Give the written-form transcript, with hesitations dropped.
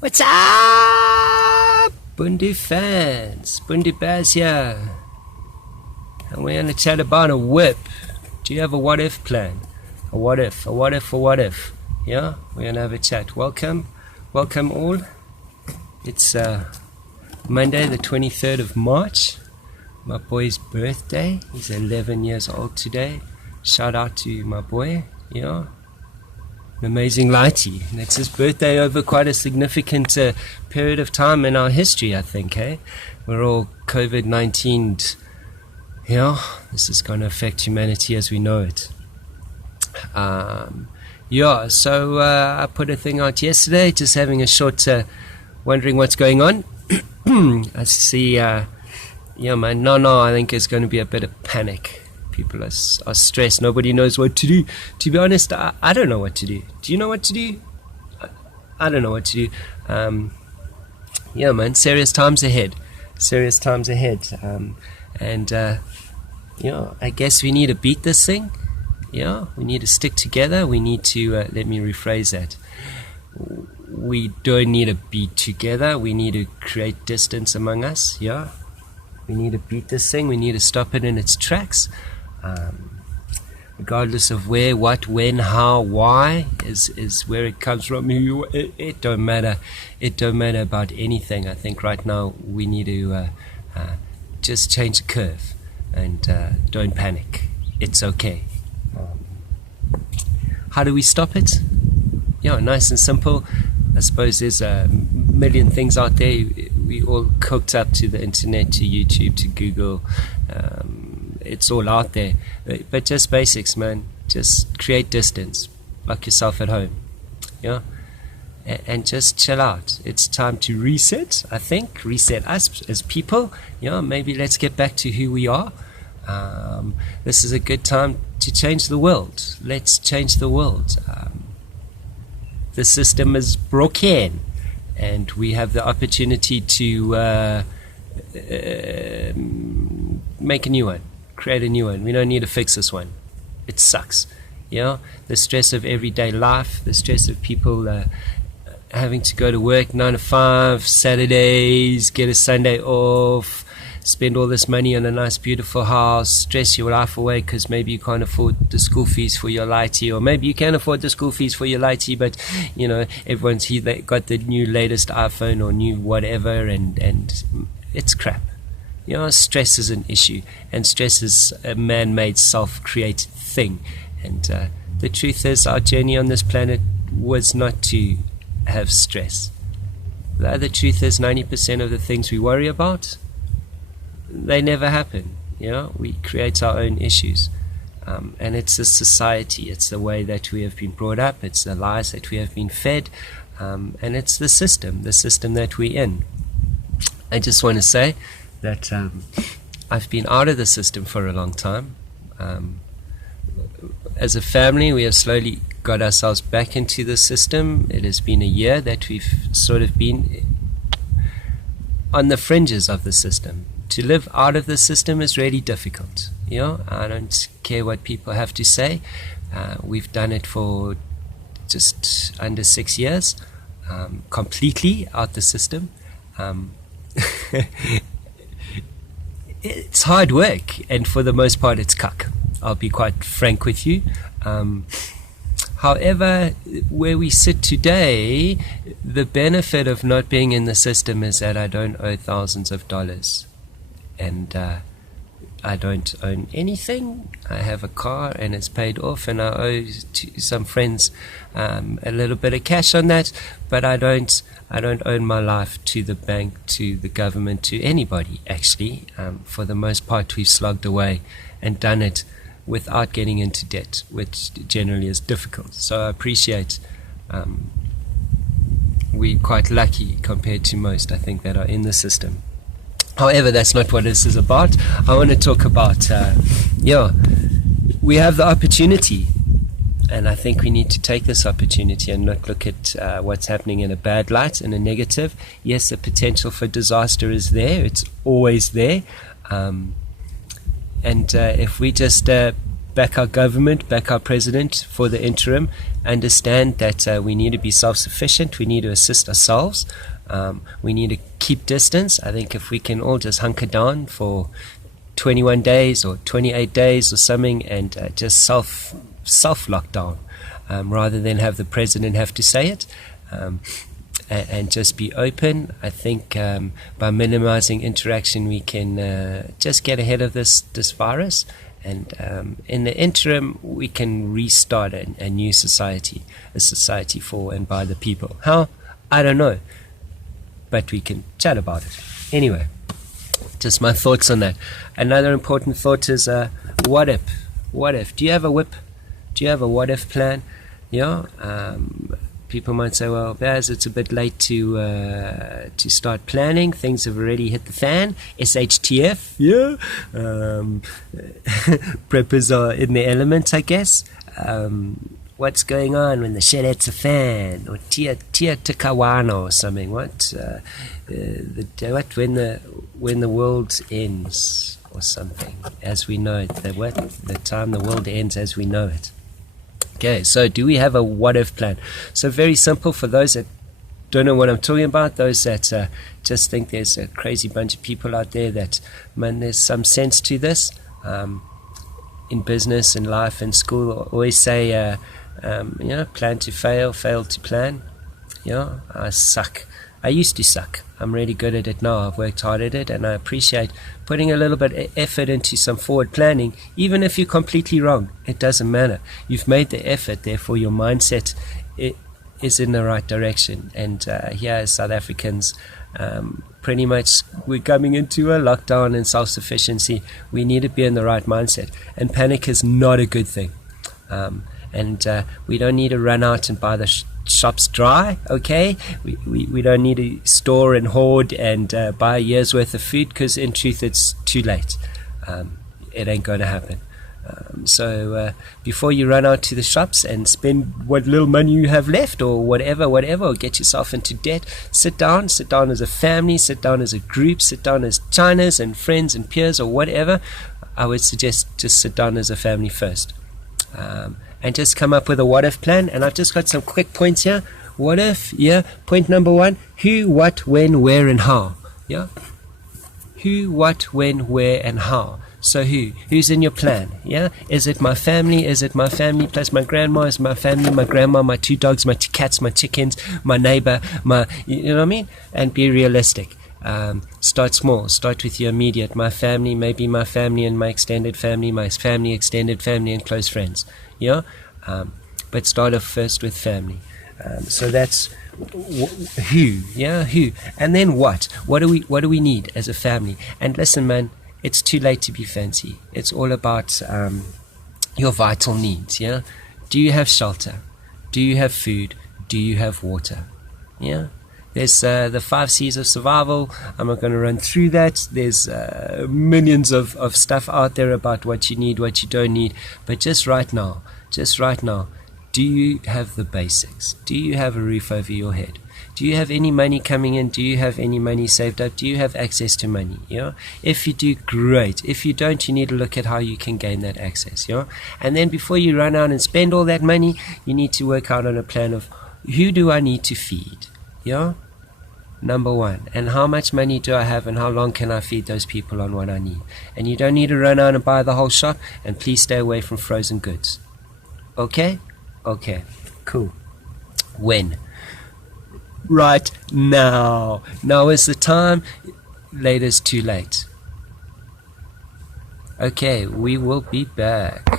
What's up, Bundy fans? Bundy Baz here. And we're going to chat about a WIP. Do you have a what if plan? A what if, a what if, a what if? Yeah, we're going to have a chat. Welcome all. It's Monday the 23rd of March. My boy's birthday. He's 11 years old today. Shout out to my boy. Yeah. An amazing lighty. It's his birthday over quite a significant period of time in our history, I think, eh? We're all COVID-19'd. Yeah, this is going to affect humanity as we know it. So I put a thing out yesterday, just having a short, wondering what's going on. I see, I think it's going to be a bit of panic. People are stressed. Nobody knows what to do. To be honest, I don't know what to do. Do you know what to do? I don't know what to do. Serious times ahead. I guess we need to beat this thing. Yeah, we need to stick together. We need to, let me rephrase that. We don't need to be together. We need to create distance among us. Yeah, we need to beat this thing. We need to stop it in its tracks. Regardless of where, what, when, how, why is where it comes from. It don't matter. It don't matter about anything. I think right now we need to just change the curve and don't panic. It's okay. How do we stop it? Yeah, nice and simple. I suppose there's a million things out there. We all cooked up to the internet, to YouTube, to Google. It's all out there. But just basics, man. Just create distance. Lock yourself at home. Yeah? And just chill out. It's time to reset, I think. Reset us as people. Yeah, maybe let's get back to who we are. This is a good time to change the world. Let's change the world. The system is broken, and we have the opportunity to make a new one, create a new one. We don't need to fix this one. It sucks. The stress of everyday life, the stress of people having to go to work 9 to 5, Saturdays, get a Sunday off, spend all this money on a nice beautiful house, stress your life away because maybe you can't afford the school fees for your lighty, or maybe you can afford the school fees for your lighty, but everyone's got the new latest iPhone or new whatever, and it's crap. Stress is an issue, and stress is a man-made, self-created thing, and the truth is our journey on this planet was not to have stress. The other truth is 90% of the things we worry about, they never happen. We create our own issues, and it's a society. It's the way that we have been brought up. It's the lies that we have been fed, and it's the system that we're in. I just want to say that I've been out of the system for a long time. As a family, we have slowly got ourselves back into the system. It has been a year that we've sort of been on the fringes of the system. To live out of the system is really difficult. I don't care what people have to say. We've done it for just under 6 years, completely out the system. It's hard work, and for the most part it's cuck. I'll be quite frank with you. However, where we sit today, the benefit of not being in the system is that I don't owe thousands of dollars. And I don't own anything. I have a car and it's paid off, and I owe to some friends a little bit of cash on that, but I don't own my life to the bank, to the government, to anybody actually. For the most part, we've slogged away and done it without getting into debt, which generally is difficult. So I appreciate we're quite lucky compared to most, I think, that are in the system. However, that's not what this is about. I want to talk about, we have the opportunity, and I think we need to take this opportunity and not look at what's happening in a bad light, in a negative. Yes, the potential for disaster is there. It's always there. And if we just back our government, back our president for the interim, understand that we need to be self-sufficient, we need to assist ourselves, we need to keep distance. I think if we can all just hunker down for 21 days or 28 days or something and just self-lockdown, rather than have the president have to say it, and just be open. I think by minimizing interaction we can just get ahead of this virus, and in the interim we can restart a new society, a society for and by the people. How? I don't know, but we can chat about it. Anyway, just my thoughts on that. Another important thought is what if? What if? Do you have a WIP? Do you have a what if plan? Yeah. People might say, well, Baz, it's a bit late to start planning. Things have already hit the fan. SHTF, yeah. Preppers are in the elements, I guess. What's going on when the shit hits a fan? Or Tia Takawana or something. What? When the world ends or something, as we know it. The time the world ends as we know it. Okay, so do we have a what-if plan? So very simple for those that don't know what I'm talking about, those that just think there's a crazy bunch of people out there that, man, there's some sense to this. In business, in life, in school, always say, plan to fail, fail to plan. I suck. I used to suck. I'm really good at it now. I've worked hard at it, and I appreciate putting a little bit of effort into some forward planning. Even if you're completely wrong, it doesn't matter. You've made the effort, therefore your mindset is in the right direction. And here as South Africans, pretty much we're coming into a lockdown and self-sufficiency. We need to be in the right mindset. And panic is not a good thing. And we don't need to run out and buy the shops dry, okay? We don't need to store and hoard and buy a year's worth of food, because in truth it's too late. It ain't going to happen. So before you run out to the shops and spend what little money you have left or whatever, or get yourself into debt, sit down as a family, sit down as a group, sit down as Chinas and friends and peers or whatever. I would suggest just sit down as a family first. And just come up with a what-if plan. And I've just got some quick points here. What if? Yeah. Point number 1, who, what, when, where, and how. Yeah. Who, what, when, where, and how. So who's in your plan? Yeah. Is it my family? Is it my family plus my grandma? Is my family, my grandma, my 2 dogs, my 2 cats, my chickens, my neighbor, you know what I mean? And be realistic. Start small. Start with your immediate. My family, maybe my family and my extended family, my family, extended family, and close friends. Yeah, but start off first with family. So that's who, yeah, who, and then what? What do we need as a family? And listen, man, it's too late to be fancy. It's all about your vital needs. Yeah, do you have shelter? Do you have food? Do you have water? Yeah. There's the 5 C's of survival. I'm not going to run through that. There's millions of stuff out there about what you need, what you don't need. But just right now, do you have the basics? Do you have a roof over your head? Do you have any money coming in? Do you have any money saved up? Do you have access to money? Yeah. If you do, great. If you don't, you need to look at how you can gain that access. Yeah. And then before you run out and spend all that money, you need to work out on a plan of who do I need to feed? Yeah. Number 1, and how much money do I have and how long can I feed those people on what I need? And you don't need to run out and buy the whole shop, and please stay away from frozen goods. Okay? Okay, cool. When? Right now. Now is the time. Later's too late. Okay, we will be back.